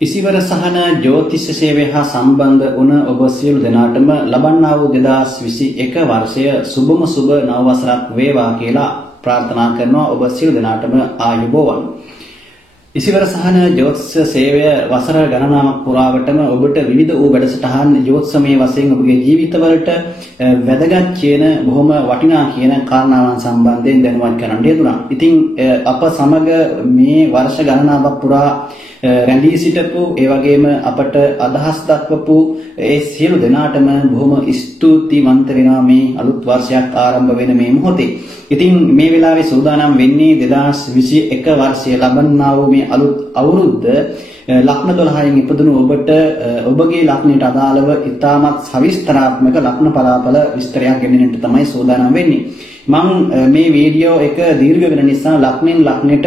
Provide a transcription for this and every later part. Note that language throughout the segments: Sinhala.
ඉසිවර සහන ජ්‍යොතිෂ සේවය හා සම්බන්ධ වුණ ඔබ සියලු දෙනාටම ලබන්නා වූ 2021 වර්ෂය සුබම සුබ නව වසරක් වේවා කියලා ප්‍රාර්ථනා කරනවා. ඔබ සියලු දෙනාටම ආයුබෝවන්. ඉසිවර සහන ජ්‍යොතිෂ සේවය වසර ගණනාවක් පුරාවටම ඔබට විවිධ වූ වැඩසටහන් ජ්‍යොතිෂමය වශයෙන් ඔබගේ ජීවිතවලට වැදගත් කියන බොහොම වටිනා කියන කාරණාවන් සම්බන්ධයෙන් දැනුවත් කරන්න යෙදුණා. ඉතින් අප සමග මේ වර්ෂ ගණනාවක් පුරා රැඳී සිටපු ඒ වගේම අපට අදහස් දක්වපු ඒ සියලු දෙනාටම බොහොම ස්තුතිවන්ත වෙනවා මේ අලුත් වර්ෂයක් ආරම්භ වෙන මේ මොහොතේ. ඉතින් මේ වෙලාවේ සූදානම් වෙන්නේ 2021 වර්ෂයේ ලබන්නා වූ මේ අලුත් අවුරුද්ද ලග්න 12න් ඉපදුණු ඔබට ඔබගේ ලග්නයට අදාළව ඉතාමත් සවිස්තරාත්මක ලග්න පලාපල විස්තරයක් ගෙනෙන්නට තමයි සූදානම් වෙන්නේ. මම මේ වීඩියෝ එක දීර්ඝ වෙන නිසා ලග්නෙන් ලග්නෙට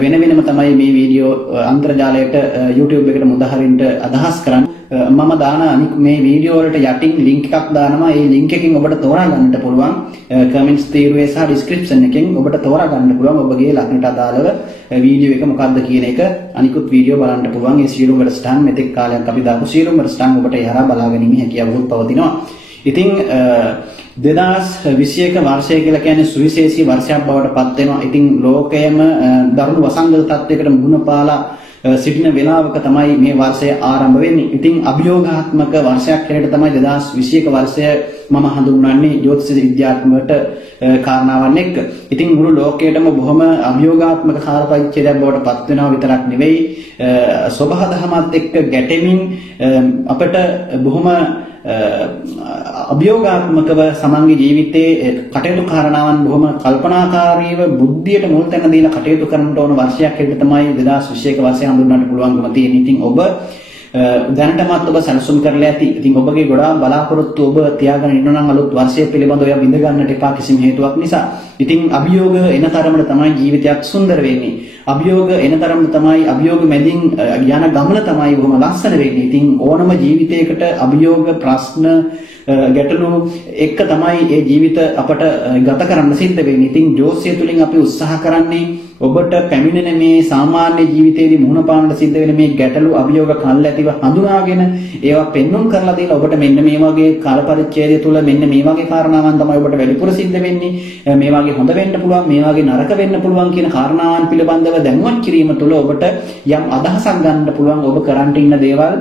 වෙන වෙනම තමයි මේ වීඩියෝ අන්තර්ජාලයට YouTube එකට මුදහරින්න අදහස් කරන්නේ. මම දාන අනිත් මේ වීඩියෝ වලට යටින් link එකක් දානවා. ඒ link එකකින් ඔබට තෝරා ගන්නට පුළුවන්. comments තීරුවේ සහ description එකෙන් ඔබට තෝරා ගන්න පුළුවන් ඔබගේ ලග්නට අදාළව වීඩියෝ එක මොකක්ද කියන එක. අනිකුත් වීඩියෝ බලන්න පුළුවන්. ඒ සියලුම වැඩසටහන් මෙතෙක් කාලයක් අපි දාපු සියලුම වැඩසටහන් ඔබට එහරා බලා ගැනීමේ හැකියාවක් පවතිනවා. ඉතින් 2021 වර්ෂය කියලා කියන්නේ සුවිශේෂී වර්ෂයක් බවට පත් වෙනවා. ඉතින් ලෝකයේම දරුණු වසංගත තත්යකට මුහුණ පාලා සිටින වෙලාවක තමයි මේ වර්ෂය ආරම්භ වෙන්නේ. ඉතින් අභියෝගාත්මක වර්ෂයක් හැටියට තමයි 2021 වර්ෂය මම හඳුන්වන්නේ ජ්‍යොතිෂ විද්‍යාත්මකට කාරණාවන් එක්ක. ඉතින් මුළු ලෝකයටම බොහොම අභියෝගාත්මක කාල පරිච්ඡේදයක් බවට පත් වෙනවා විතරක් නෙවෙයි සබහා දහමත් එක්ක ගැටෙමින් අපිට බොහොම අභියෝගාත්මකව සමන්ගේ ජීවිතයේ කටයුතු කාරණාවන් බොහොම කල්පනාකාරීව බුද්ධියට මුල් තැන දීලා කටයුතු කරන්නට ඕන වර්ෂයක් හැටියට තමයි 2021 වර්ෂය හඳුන්වන්නට පුළුවන්කම තියෙන. ඉතින් ඔබ දැනටමත් ඔබ සැලසුම් කරලා ඇති. ඉතින් ඔබගේ ගොඩාක් බලාපොරොත්තු ඔබ තියාගෙන ඉන්න නම් අලුත් වර්ෂය පිළිබඳව ඔය විඳ ගන්නට එපා කිසිම හේතුවක් නිසා. ඉතින් අභියෝග එන තරමට තමයි ජීවිතයක් සුන්දර වෙන්නේ. අභියෝග එන තරමට තමයි අභියෝග මැදින් යන ගමන තමයි බොහොම ලස්සන වෙන්නේ. ඉතින් ඕනම ජීවිතයකට අභියෝග ප්‍රශ්න ගැටලු එක්ක තමයි ඒ ජීවිත අපට ගත කරන්න සිද්ධ වෙන්නේ. ඉතින් ජෝතිෂය තුලින් අපි උත්සාහ කරන්නේ ඔබට පැමිණෙන මේ සාමාන්‍ය ජීවිතයේදී මුහුණ පාන්නට සිද්ධ වෙන මේ ගැටලු අභියෝග කල්ැතිව හඳුනාගෙන ඒවා පෙන්වන්න කරලා දීලා ඔබට මෙන්න මේ වගේ කාල පරිච්ඡේදය තුල මෙන්න මේ වගේ කාරණාවන් තමයි ඔබට වැඩිපුර සිද්ධ වෙන්නේ. මේ වගේ හොඳ වෙන්න පුළුවන්, මේ වගේ නරක වෙන්න පුළුවන් කියන කාරණාවන් පිළිබඳව දැනුවත් කිරීම තුළ ඔබට යම් අදහසක් ගන්න පුළුවන්. ඔබ කරන්ට ඉන්න දේවල්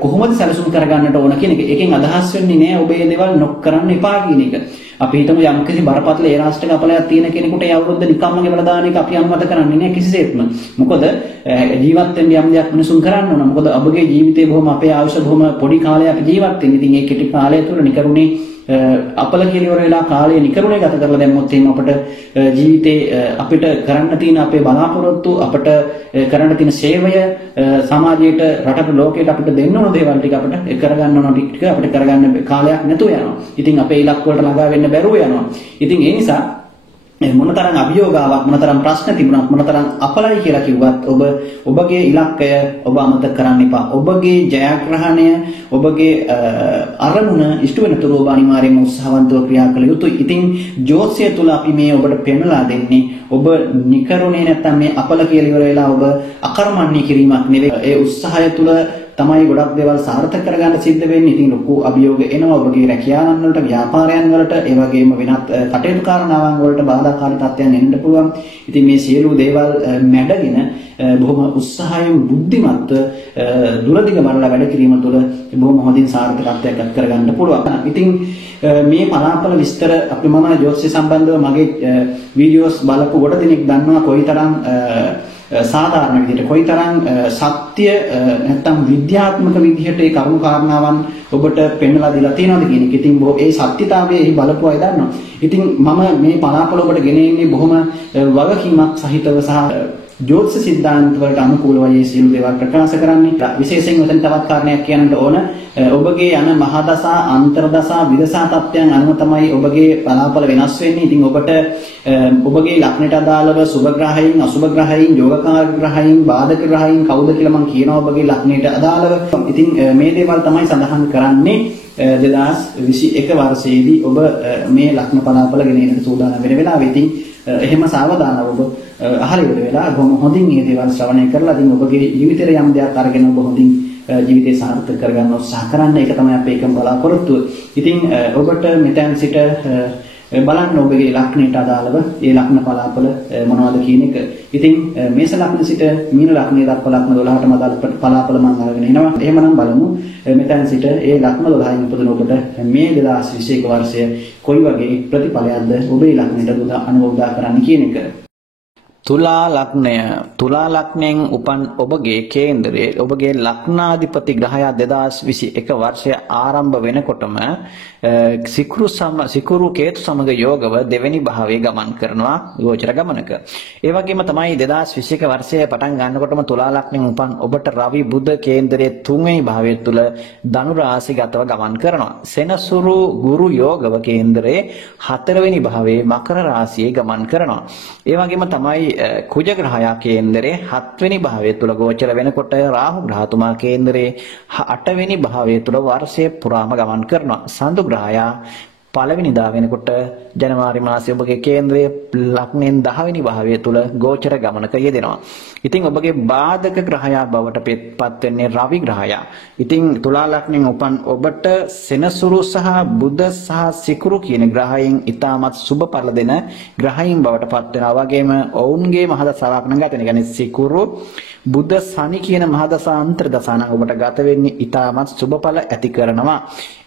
කොහොමද සැලසුම් කරගන්නට ඕන කියන එක. එකෙන් අදහස් වෙන්නේ නෑ ඔබ මේ දේවල් නොකරන්න එපා කියන එක. අපි හිතමු යම්කිසි බරපතල ඒ රාෂ්ට්‍රික අපලයක් තියෙන කෙනෙකුට ඒ අවුරුද්ද නිකම්ම ගෙවලා දාන එක අපි අනුමත කරන්නේ නැහැ කිසිසේත්ම. මොකද ජීවත් වෙන්න යම් දෙයක් මිනිසුන් කරන්න ඕන. මොකද ඔබගේ ජීවිතේ බොහොම අපේ ආයුෂ බොහොම පොඩි කාලයක් අපි ජීවත් වෙන්නේ. ඉතින් ඒ කෙටි කාලය තුළ නිකරුණේ අපල කියලා වෙලා කාලය නිකරුණේ ගත කරලා දැම්මොත් එහෙනම් අපිට ජීවිතේ අපිට කරන්න තියෙන අපේ බලාපොරොත්තු අපිට කරන්න තියෙන සේවය සමාජයට රටට ලෝකයට අපිට දෙන්න ඕන දේවල් ටික අපිට කරගන්න ඕන ටික අපිට කරගන්න කාලයක් නැතුව යනවා. ඉතින් අපේ ඉලක්ක වලට ළඟා වෙන්න බැරුව යනවා. ඉතින් ඒ නිසා මොනතරම් අභියෝගාවක් මොනතරම් ප්‍රශ්න තිබුණත් මොනතරම් අපලයි කියලා කිව්වත් ඔබගේ ඉලක්කය ඔබ අමතක කරන්න එපා. ඔබගේ ජයග්‍රහණය ඔබගේ අරමුණ ඉෂ්ට වෙනතුරු ඔබ අනිවාර්යයෙන්ම උත්සාහවන්තව ක්‍රියා කළ යුතුයි. ඉතින් ජෝතිෂය තුල අපි මේ ඔබට පෙන්වලා දෙන්නේ ඔබ නිකරුණේ නැත්තම් මේ අපල කියලා ඉවර වෙලා ඔබ අකර්මණ්‍ය කිරීමක් නෙවෙයි. ඒ උත්සාහය තුල තමයි ගොඩක් දේවල් සාර්ථක කරගන්න සිද්ධ වෙන්නේ. ඉතින් ලොකු අභියෝග එනවා ඔබගේ රැකියාවන් වලට, ව්‍යාපාරයන් වලට, ඒ වගේම වෙනත් කටයුතු කාරණාවන් වලට බාධාකාරී තත්ත්වයන් එන්න පුළුවන්. ඉතින් මේ සියලු දේවල් මැඩගෙන බොහොම උත්සාහයෙන් බුද්ධිමත්ව දුරදිග බලලා වැඩ කිරීම තුළ බොහොම හොඳින් සාර්ථකත්වයක් අත් කරගන්න පුළුවන්. ඉතින් මේ පලාපල විස්තර අපි මම ජ්‍යොතිෂය සම්බන්ධව මගේ වීඩියෝස් බලපු කොට දෙනෙක් දන්නවා කොයිතරම් සාධාරණ විදිහට කොයිතරම් සත්‍ය නැත්නම් විද්‍යාත්මක විදිහට ඒ කරුණු කාරණාවන් ඔබට පෙන්වලා දීලා තියෙනවද කියන එක. ඉතින් ඒ සත්‍යතාවය එහි බලපු අය දන්නවා. ඉතින් මම මේ පලාපල ඔබට ගෙන එන්නේ බොහොම වගකීමක් සහිතව සහ ජ්‍යොතිෂ සිද්ධාන්ත වලට අනුකූලව මේ සියලු දේවල් ප්‍රකාශ කරන්නේ. විශේෂයෙන් උතන තවත් කාරණයක් කියන්නට ඕන. ඔබගේ යන මහදසා අන්තර්දසා විදසා තත්ත්වයන් අනුව තමයි ඔබගේ බලාපොළ වෙනස් වෙන්නේ. ඉතින් ඔබට ඔබගේ ලග්නයට අදාළව සුභ ග්‍රහයන් අසුභ ග්‍රහයන් යෝගකාරක ග්‍රහයන් බාධක ග්‍රහයන් කවුද කියලා මම කියනවා ඔබගේ ලග්නයට අදාළව. ඉතින් මේ දේවල් තමයි සඳහන් කරන්නේ 2021 වර්ෂයේදී ඔබ මේ ලග්න බලාපොළ ගෙන එන්නට සූදානම් වෙන වෙලාවෙ. ඉතින් එහෙම සාවධානව ඔබ අහලා ඉවර වෙලා බොහොම හොඳින් මේ දේවල් ශ්‍රවණය කරලා ඉතින් ඔබගේ ජීවිතේ යම් දෙයක් අරගෙන ඔබ හොඳින් ජීවිතේ සාර්ථක කරගන්න උත්සාහ කරන්න. ඒක තමයි අපේ එකම බලාපොරොත්තුව. ඉතින් ඔබට මෙතෙන් සිට බලන්න ඔබගේ ලග්නයට අදාළව ඒ ලග්න බලාපොළ මොනවද කියන එක. ඉතින් මේස ලග්න සිට මීන ලග්නයේ දක්වා ලග්න 12ටම අදාළ බලාපොළ මම අරගෙන එනවා. එහෙමනම් බලමු මෙතෙන් සිට ඒ ලග්න 12න් උපදින ඔබට මේ 2021 වර්ෂය කොයි වගේ ප්‍රතිඵලයක්ද ඔබේ ලග්නයට අනුමෝදා කරන්න කියන එක. තුලා ලග්නයෙන් උපන් ඔබගේ කේන්දරයේ ඔබගේ ලග්නාධිපති ග්‍රහයා 2021 වර්ෂය ආරම්භ වෙනකොටම සිකුරු කේතු සමග යෝගව දෙවෙනි භාවයේ ගමන් කරනවා ගෝචර ගමනක. ඒ වගේම තමයි 2021 වර්ෂය පටන් ගන්නකොටම තුලා ලග්නයෙන් උපන් ඔබට රවි බුධ කේන්දරයේ තුන්වෙනි භාවය තුල ධනු රාශිගතව ගමන් කරනවා. සෙනසුරු ගුරු යෝගව කේන්දරයේ හතරවෙනි භාවයේ මකර රාශියේ ගමන් කරනවා. ඒ වගේම තමයි කුජ ග්‍රහයා කේන්දරයේ 7 වෙනි භාවය තුල ගෝචර වෙනකොට රාහු ග්‍රහතුමා කේන්දරයේ 8 වෙනි භාවය තුල වර්ෂය පුරාම ගමන් කරනවා. සඳු ග්‍රහයා පළවෙනිදා වෙනකොට ජනවාරි මාසයේ ඔබගේ කේන්ද්‍රයේ ලග්නයෙන් 10 වෙනි භාවය තුල ගෝචර ගමනක යෙදෙනවා. ඉතින් ඔබගේ බාධක ග්‍රහයා බවට පත් වෙන්නේ රවි ග්‍රහයා. ඉතින් තුලා ලග්නයෙන් උපන් ඔබට සෙනසුරු සහ බුධ සහ සිකුරු කියන ග්‍රහයන් ඊටමත් සුබ ඵල දෙන ග්‍රහයන් බවට පත් වෙනවා. වගේම ඔවුන්ගේ මහදසාවක් නම් ගත වෙන. කියන්නේ සිකුරු බුද්ධ සනි කියන මහදසා අන්තර්දසා නම් ඔබට ගත වෙන්නේ ඊටමත් සුබ ඵල ඇති කරනවා.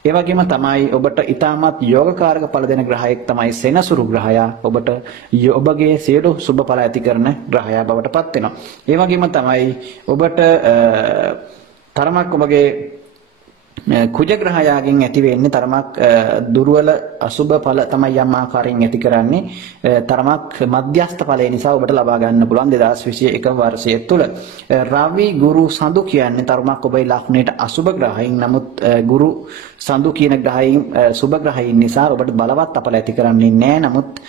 ඒ වගේම තමයි ඔබට ඊටමත් යෝගකාරක ඵල දෙන ග්‍රහයෙක් තමයි සෙනසුරු ග්‍රහයා. ඔබට ඔබගේ සියලු සුබ ඵල ඇති කරන ග්‍රහයා බවට පත් වෙනවා. ඒ වගේම තමයි ඔබට තරමක් ඔබගේ කුජ ග්‍රහයාගෙන් ඇති වෙන්නේ තරමක් දුර්වල අසුබ ඵල තමයි යම් ආකාරයෙන් ඇති කරන්නේ. තරමක් මධ්‍යස්ථ ඵලය නිසා ඔබට ලබා ගන්න පුළුවන් 2021 වර්ෂය තුළ. රවි ගුරු සඳු කියන්නේ තරමක් ඔබේ ලග්නයට අසුබ ග්‍රහයින්. නමුත් ගුරු සඳු කියන ග්‍රහයින් සුබ ග්‍රහයින් නිසා ඔබට බලවත් අපල ඇති කරන්නේ නැහැ. නමුත්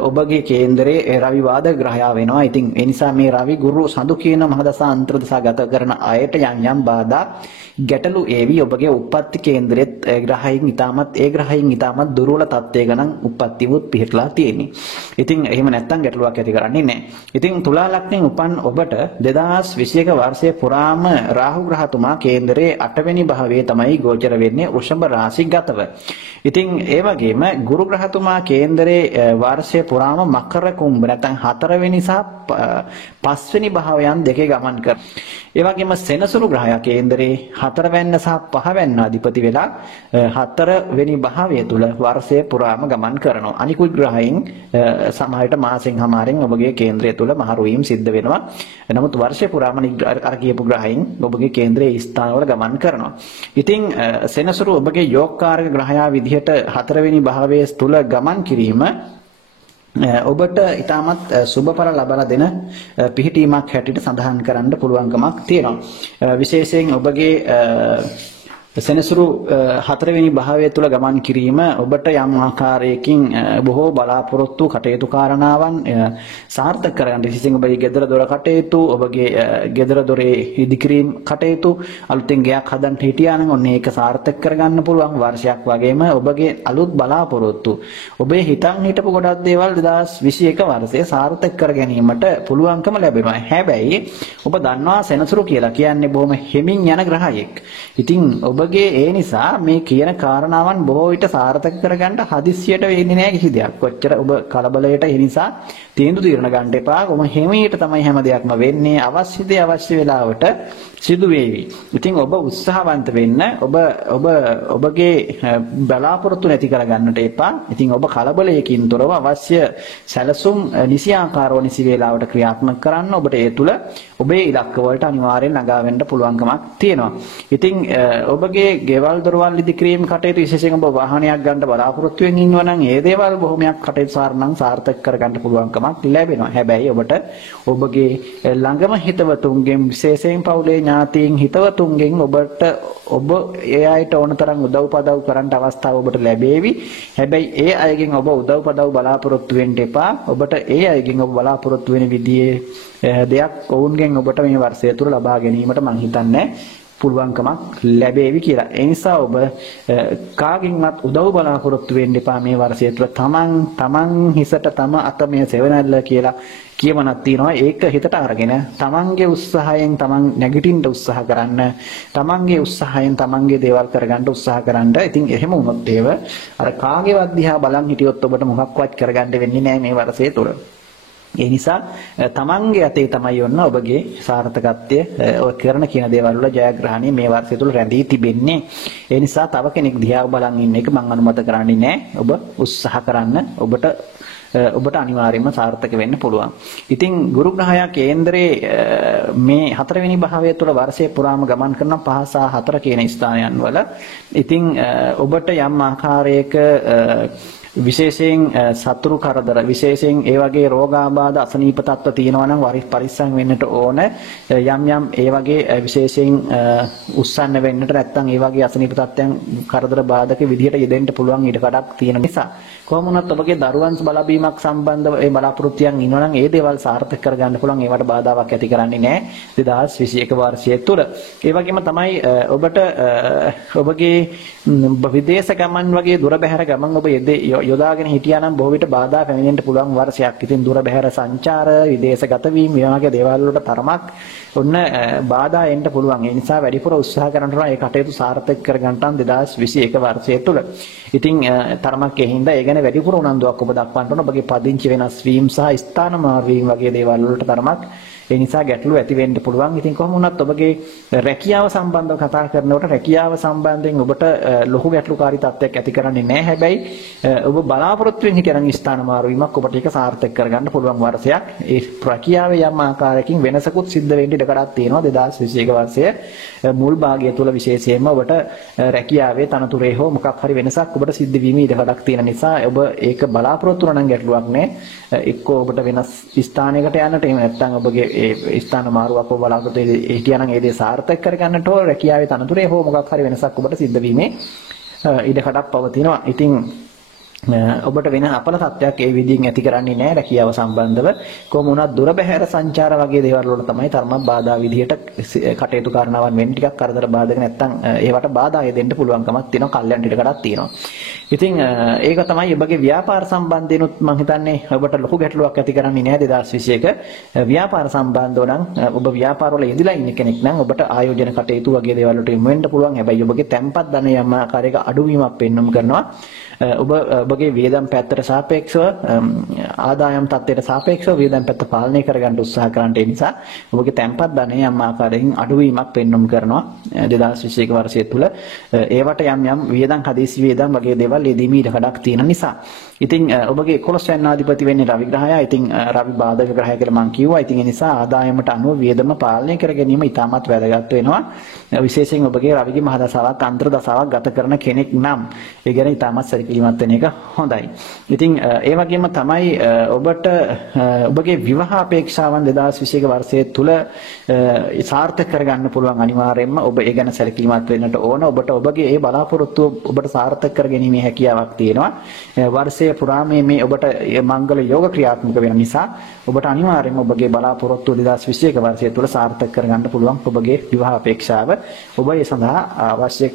ඔබගේ කේන්දරයේ රවි වාදක ග්‍රහයා වෙනවා. ඉතින් ඒ නිසා මේ රවි ගුරු සඳු කියන මහදසා අන්තර්දසා ගත කරන අයට යම් බාධා ගැටලු ඒවි. ඔබගේ උප්පත්ති කේන්දරෙත් ග්‍රහයින් ඊටමත් දුර්වල තත්ත්වයක නම් උප්පත්තිමුත් පිහිටලා තියෙන්නේ. ඉතින් එහෙම නැත්තම් ගැටලුවක් ඇති කරන්නේ නැහැ. ඉතින් තුලා ලග්නයෙන් උපන් ඔබට 2021 වර්ෂයේ පුරාම රාහු ග්‍රහතුමා කේන්දරයේ 8 වෙනි භාවයේ තමයි ගෝචර වෙන්නේ වෘෂභ රාශිගතව. ඉතින් ඒ වගේම ගුරු ග්‍රහතුමා කේන්දරයේ වර්ෂයේ පුරාම මකර කුම්භ නැත්නම් 4 වෙනි සහ 5 වෙනි භාවයන් දෙකේ ගමන් කර. ඒ වගේම සෙනසුරු ග්‍රහයා කේන්දරයේ 4 වෙනි සහ 5 වෙනි අධිපති වෙලා 4 වෙනි භාවය තුල වර්ෂය පුරාම ගමන් කරනවා. අනිකුත් ග්‍රහයන් සමහරට මාසෙන් හමාරෙන් ඔබගේ කේන්ද්‍රය තුල මහරු වීම සිද්ධ වෙනවා. නමුත් වර්ෂය පුරාම අර කියපු ග්‍රහයන් ඔබගේ කේන්ද්‍රයේ ස්ථානවල ගමන් කරනවා. ඉතින් සෙනසුරු ඔබගේ යෝගකාරක ග්‍රහයා විදිහට 4 වෙනි භාවයේ තුල ගමන් කිරීම ඔබට ඊටමත් සුබඵල ලබා දෙන පිහිටීමක් හැටියට සඳහන් කරන්න පුළුවන්කමක් තියෙනවා. විශේෂයෙන් ඔබගේ සෙනසුරු 4 වෙනි භාවය තුල ගමන් කිරීම ඔබට යම් ආකාරයකින් බොහෝ බලාපොරොත්තු කටයුතු කාරණාවන් සාර්ථක කරගන්න. විශේෂයෙන් ඔබගේ ගෙදර දොර කටයුතු, ඔබගේ ගෙදර දොරේ ඉදිකිරීම කටයුතු, අලුතෙන් ගෙයක් හදන්න හිටියා නම් ඔන්න ඒක සාර්ථක කරගන්න පුළුවන් වර්ෂයක්. වගේම ඔබගේ අලුත් බලාපොරොත්තු ඔබේ හිතන් හිටපු ගොඩක් දේවල් 2021 වර්ෂයේ සාර්ථක කර ගැනීමට පුළුවන්කම ලැබෙනවා. හැබැයි ඔබ දන්නවා සෙනසුරු කියලා කියන්නේ බොහොම හිමින් යන ග්‍රහයෙක්. ඉතින් ඔබගේ ඒ නිසා මේ කියන කාරණාවන් බොහෝ විට සාර්ථක කරගන්න හදිස්සියට වෙන්නේ නැහැ කිසි දෙයක්. කොච්චර ඔබ කලබලයට ඒ නිසා තීන්දුව తీරන ගන්න එපා. ඔබ හිමීට තමයි හැම දෙයක්ම වෙන්නේ. අවශ්‍ය දේ අවශ්‍ය වෙලාවට සිදු වේවි. ඉතින් ඔබ උත්සාහවන්ත වෙන්න. ඔබගේ බලාපොරොත්තු නැති කරගන්නට එපා. ඉතින් ඔබ කලබලයකින් තොරව අවශ්‍ය සැලසුම් නිසි ආකාරව නිසි වේලාවට ක්‍රියාත්මක කරන්න. ඔබට ඒ තුල ඔබේ ඉලක්ක වලට අනිවාර්යෙන් ළඟා වෙන්න පුළුවන්කමක් තියෙනවා. ඉතින් ඔබගේ ගෙවල් දොරවල් ඉදිකිරීම කටයුතු විශේෂයෙන් ඔබ වාහනයක් ගන්න බලාපොරොත්තු වෙමින් ඉන්නවා නම් ඒ දේවල් බොහොමයක් කටයුතු සාරණම් සාර්ථක කරගන්න පුළුවන්කමක් ලැබෙනවා. හැබැයි ඔබට ඔබගේ ළඟම හිතවතුන්ගෙන් විශේෂයෙන් පවුලේ ඥාතීන් හිතවතුන්ගෙන් ඔබ ඒ අයට ඕන තරම් උදව් පදව් කරන්න අවස්ථාව ඔබට ලැබේවි. හැබැයි ඒ අයගෙන් ඔබ උදව් පදව් බලාපොරොත්තු වෙන්න එපා. ඔබට ඒ අයගෙන් ඔබ බලාපොරොත්තු වෙන විදිහේ දෙයක් ඔවුන්ගෙන් ඔබට මේ වර්ෂය තුල ලබා ගැනීමට මම හිතන්නේ පුළුවන්කමක් ලැබේවි කියලා. ඒ නිසා ඔබ කාගෙන්වත් උදව් බලාපොරොත්තු වෙන්න එපා මේ වර්ෂය තුල. තමන් හිසට තම අත මේ සෙවණැල්ල කියලා කියමනක් තියෙනවා. ඒක හිතට අරගෙන තමන්ගේ උත්සාහයෙන් තමන් නැගිටින්න උත්සාහ කරන්න. තමන්ගේ උත්සාහයෙන් තමන්ගේ දේවල් කරගන්න උත්සාහ කරන්න. ඉතින් එහෙම වුණොත් අර කාගේවත් දිහා බලන් හිටියොත් ඔබට මොකක්වත් කරගන්න වෙන්නේ නැහැ මේ වර්ෂය තුල. ඒ නිසා තමන්ගේ අතේ තමයි ඔන්න ඔබගේ සාර්ථකත්වය ඔය කරන කියන දේවල් වල ජයග්‍රහණය මේ වර්ෂය තුල රැඳී තිබෙන්නේ. ඒ නිසා තව කෙනෙක් දිහා බලන් ඉන්න එක මම අනුමත කරන්නේ නැහැ. ඔබ උත්සාහ කරන්න. ඔබට අනිවාර්යයෙන්ම සාර්ථක වෙන්න පුළුවන්. ඉතින් ගුරු ග්‍රහයා කේන්දරේ මේ 4 වෙනි භාවය තුළ වර්ෂය පුරාම ගමන් කරන 5 සහ 4 කියන ස්ථානයන් වල ඉතින් ඔබට යම් ආකාරයක විශේෂයෙන් සතුරු කරදර විශේෂයෙන් ඒ වගේ රෝගාබාධ අසනීප තත්ත්ව තියෙනවා නම් පරිස්සම් වෙන්නට ඕන. යම් ඒ වගේ විශේෂයෙන් උස්සන්න වෙන්නට නැත්නම් ඒ වගේ අසනීප තත්ත්වයන් කරදර බාධක විදිහට යෙදෙන්න පුළුවන් ඉඩකඩක් තියෙන නිසා කොහොම වුණත් ඔබගේ දරුවන් බලබීමක් සම්බන්ධව ඒ බලාපොරොත්තුයන් ඉන්නවා නම් ඒ දේවල් සාර්ථක කරගන්න පුළුවන්. ඒවට බාධාවක් ඇති කරන්නේ නැහැ 2021 වර්ෂය තුල. ඒ වගේම තමයි ඔබට ඔබගේ විදේශ ගමන් වගේ දුර බැහැර ගමන් ඔබ යොදාගෙන හිටියා නම් බොහෝ විට බාධා පැමිණෙන්න පුළුවන් වර්ෂයක්. ඉතින් දුර බැහැර සංචාර, විදේශගත වීම මේ වගේ දේවල් වලට තරමක් ඔන්න බාධා එන්න පුළුවන්. ඒ නිසා වැඩිපුර උත්සාහ කරන්න ඕන ඒ කටයුතු සාර්ථක කරගන්න 2021 වර්ෂය තුල. ඉතින් තරමක් ඒ හින්දා ඒ ගැන වැඩිපුර උනන්දුවක් ඔබ දක්වන්න ඕන. ඔබගේ පදිංචි වෙනස් වීම සහ ස්ථාන මාරු වීම වගේ දේවල් වලට තරමක් ඒ නිසා ගැටලු ඇති වෙන්න පුළුවන්. ඉතින් කොහොම වුණත් ඔබගේ රැකියාව සම්බන්ධව කතා කරනකොට රැකියාව සම්බන්ධයෙන් ඔබට ලොකු ගැටලුකාරී තත්ත්වයක් ඇති කරන්නේ නැහැ. හැබැයි ඔබ බලාපොරොත්තු වෙන හිතරන් ස්ථාන මාරු වීමක් ඔබට ඒක සාර්ථක කරගන්න පුළුවන් වර්ෂයක්. ඒ රැකියාවේ යම් ආකාරයකින් වෙනසකුත් සිද්ධ වෙන්න ඉඩ කඩක් තියෙනවා 2021 වර්ෂයේ මුල් භාගය තුල විශේෂයෙන්ම ඔබට රැකියාවේ තනතුරේ හෝ මොකක් හරි වෙනසක් ඔබට සිද්ධ වීම ඉඩ කඩක් තියෙන නිසා ඔබ ඒක බලාපොරොත්තු වෙන නම් ගැටලුවක් නැහැ. එක්කෝ ඔබට වෙනස් ස්ථානයකට යන්නට එහෙම නැත්නම් ඔබගේ ඒ ස්ථාන මාරුවක් ඔබ බලාපොරොත්තු හිටියානම් ඒ දේ සාර්ථක කරගන්නට හෝ රැකියාවේ තනතුරේ හෝ මොකක් හරි වෙනසක් ඔබට සිද්ධ වීමේ ඉඩ කඩක් පවතිනවා. ඉතින් ඔබට වෙන අපල තත්ත්වයක් ඒ විදිහින් ඇති කරන්නේ නැහැ රැකියාව සම්බන්ධව. කොහොම වුණත් දුර බැහැර සංචාර වගේ දේවල් වල තමයි තරමක් බාධා විදිහට කටයුතු කරනවන් වෙන්නේ. ටිකක් කරදර බාධක නැත්තම් ඒවට බාධා දෙන්න පුළුවන්කමක් තියෙනවා. කල්යන් ඉඩකඩක් තියෙනවා. ඉතින් ඒක තමයි ඔබගේ ව්‍යාපාර සම්බන්ධයෙන්ුත් මම හිතන්නේ ඔබට ලොකු ගැටලුවක් ඇති කරන්නේ නැහැ 2021. ව්‍යාපාර සම්බන්ධව නම් ඔබ ව්‍යාපාර වල යෙදලා ඉන්න කෙනෙක් නම් ඔබට ආයෝජන කටයුතු වගේ දේවල් වලට යොමු වෙන්න පුළුවන්. හැබැයි ඔබගේ තැන්පත් ධනය යම් ආකාරයක අඩුවීමක් පෙන්වන්න කරනවා. ඔබගේ වියදම් පැත්තට සාපේක්ෂව ආදායම් තත්ත්වයට සාපේක්ෂව වියදම් පැත්ත පාලනය කරගන්න උත්සාහ කරන්න. ඒ නිසා ඔබගේ තැන්පත් ධනය යම් ආකාරයකින් අඩුවීමක් පෙන්වන්න කරනවා 2021 වර්ෂය තුල. ඒවට යම් වියදම් හදිසි වියදම් වගේ දේවල් යෙදීමේ ඉඩකඩක් තියෙන නිසා. ඉතින් ඔබගේ 11 වෙනිදාධිපති වෙන්නේ රවි ග්‍රහයා. ඉතින් රවි බාධක ග්‍රහය කියලා මම කිව්වා. ඉතින් ඒ නිසා ආදායමට අනුව වියදම පාලනය කර ගැනීම ඉතාමත් වැදගත් වෙනවා. විශේෂයෙන් ඔබගේ රවිගේ මහ දසාවක් අන්තර දසාවක් ගත කරන කෙනෙක් නම් ඒ ගැන ඉතාමත් සැලකිලිමත් වෙන එක හොඳයි. ඉතින් ඒ වගේම තමයි ඔබට ඔබගේ විවාහ අපේක්ෂාවන් 2021 වර්ෂයේ තුල සාර්ථක කරගන්න පුළුවන්. අනිවාර්යයෙන්ම ඔබ ඒ ගැන සැලකිලිමත් වෙන්නට ඕන. ඔබට ඔබගේ ඒ බලාපොරොත්තුව ඔබට සාර්ථක කර ගැනීමේ හැකියාවක් තියෙනවා. වර්ෂයේ පුරාම මේ ඔබට මංගල යෝග ක්‍රියාත්මක වෙන නිසා ඔබට අනිවාර්යයෙන්ම ඔබගේ බලාපොරොත්තුව 2021 වර්ෂය තුල සාර්ථක කරගන්න පුළුවන් ඔබගේ විවාහ අපේක්ෂාව. ඔබ ඒ සඳහා අවශ්‍ය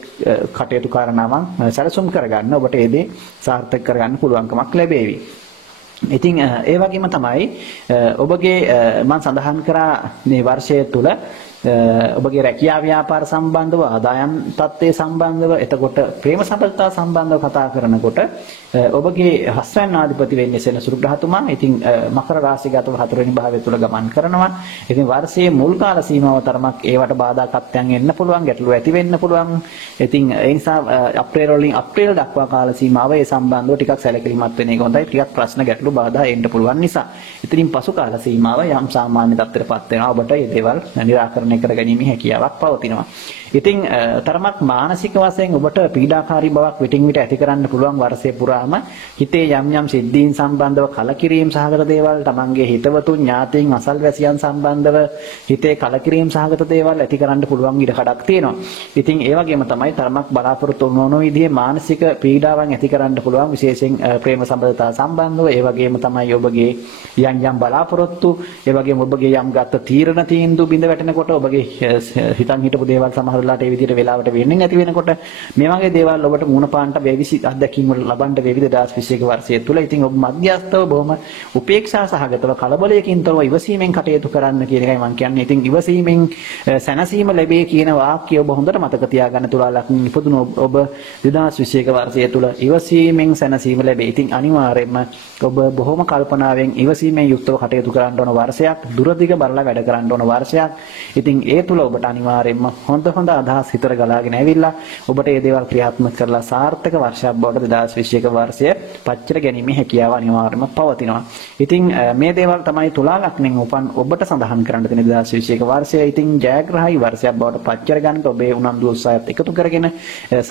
කටයුතු කරනවන් සැලසුම් කරගන්න ඔබට ඒ දේ සාර්ථක කරගන්න පුළුවන්කමක් ලැබේවි. ඉතින් ඒ වගේම තමයි ඔබගේ මම සඳහන් කරා මේ වර්ෂය තුල ඔබගේ රැකියාව ව්‍යාපාර සම්බන්ධව ආදායම් තත්ත්වයේ සම්බන්ධව එතකොට ප්‍රේම සම්බන්ධතා සම්බන්ධව කතා කරනකොට ඔබගේ හස්වැන්නාධිපති වෙන්නේ සෙනසුරු ග්‍රහතුමා. ඉතින් මකර රාශිගතව 4 වෙනි භාවය තුල ගමන් කරනවා. ඉතින් වර්ෂයේ මුල් කාල සීමාව තරමක් ඒවට බාධාකත්වයන් එන්න පුළුවන්, ගැටලු ඇති වෙන්න පුළුවන්. ඉතින් ඒ නිසා අප්‍රේල් වලින් අප්‍රේල් දක්වා කාල සීමාව ඒ සම්බන්ධව ටිකක් සැලකිලිමත් වෙන එක හොඳයි. ටිකක් ප්‍රශ්න ගැටලු බාධා එන්න පුළුවන් නිසා. ඉතින් පසු කාල සීමාව යම් සාමාන්‍ය තත්ත්වයකටපත් වෙනවා. ඔබට මේ දේවල් निराකරණය කරගැනීමේ හැකියාවක් පවතිනවා. ඉතින් තරමක් මානසික වශයෙන් ඔබට පීඩාකාරී බවක් විටින් විට ඇති කරන්න පුළුවන් වර්ෂයේ පුරාම. හිතේ යම් යම් සිද්ධීන් සම්බන්ධව කලකිරීම සහගත දේවල්, තමන්ගේ හිතවතුන් ඥාතීන් අසල්වැසියන් සම්බන්ධව හිතේ කලකිරීම සහගත දේවල් ඇති කරන්න පුළුවන් ඉඩ කඩක් තියෙනවා. ඉතින් ඒ වගේම තමයි තරමක් බලාපොරොත්තු නොවන විදිහේ මානසික පීඩාවන් ඇති කරන්න පුළුවන් විශේෂයෙන් ප්‍රේම සම්බන්ධතා සම්බන්ධව. ඒ වගේම තමයි ඔබගේ යම් බලාපොරොත්තු, ඒ වගේම ඔබගේ යම් ගත්ත තීරණ තීන්දුව බිඳ වැටෙනකොට, ඔබගේ හිතන් හිටපු දේවල් සමහර වෙලාවට ඒ විදිහට වෙලාවට වෙන්නේ නැති වෙනකොට මේ වගේ දේවල් ඔබට මුණ පාන්නට වේවිසි අත්දැකීම් වල ලබන්න වේවි 2021 වර්ෂය තුල. ඉතින් ඔබ මධ්‍යස්ථව බොහොම උපේක්ෂා සහගතව කලබලයකින් තොරව ඉවසීමෙන් කටයුතු කරන්න කියන එකයි මම කියන්නේ. ඉතින් ඉවසීමෙන් සැනසීම ලැබේ කියන වාක්‍යය ඔබ හොඳට මතක තියාගන්න. තුලා ලග්න ඉපදුන ඔබ 2021 වර්ෂය තුල ඉවසීමෙන් සැනසීම ලැබේ. ඉතින් අනිවාර්යයෙන්ම ඔබ බොහොම කල්පනාවෙන් ඉවසීමෙන් යුක්තව කටයුතු කරන්න ඕන වර්ෂයක්, දුරදිග බලලා වැඩ කරන්න ඕන වර්ෂයක්. ඉතින් ඒ තුල ඔබට අනිවාර්යයෙන්ම හොඳ අදහස් හිතට ගලාගෙන ඇවිල්ලා ඔබට මේ දේවල් ක්‍රියාත්මක කරලා සාර්ථක වර්ෂයක් බවට 2021 වර්ෂය පච්චර ගැනීමේ හැකියාව අනිවාර්යයෙන්ම පවතිනවා. ඉතින් මේ දේවල් තමයි තුලා ලග්නෙන් උපන් ඔබට සඳහන් කරන්න තියෙන 2021 වර්ෂය. ඉතින් ජයග්‍රහයි වර්ෂයක් බවට පච්චර ගන්නට ඔබේ උනන්දු උත්සාහයත් එකතු කරගෙන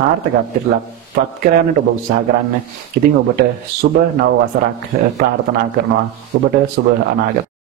සාර්ථකත්වයට පත් කරගන්නට ඔබ උත්සාහ කරන්න. ඉතින් ඔබට සුබ නව වසරක් ප්‍රාර්ථනා කරනවා. ඔබට සුබ අනාගත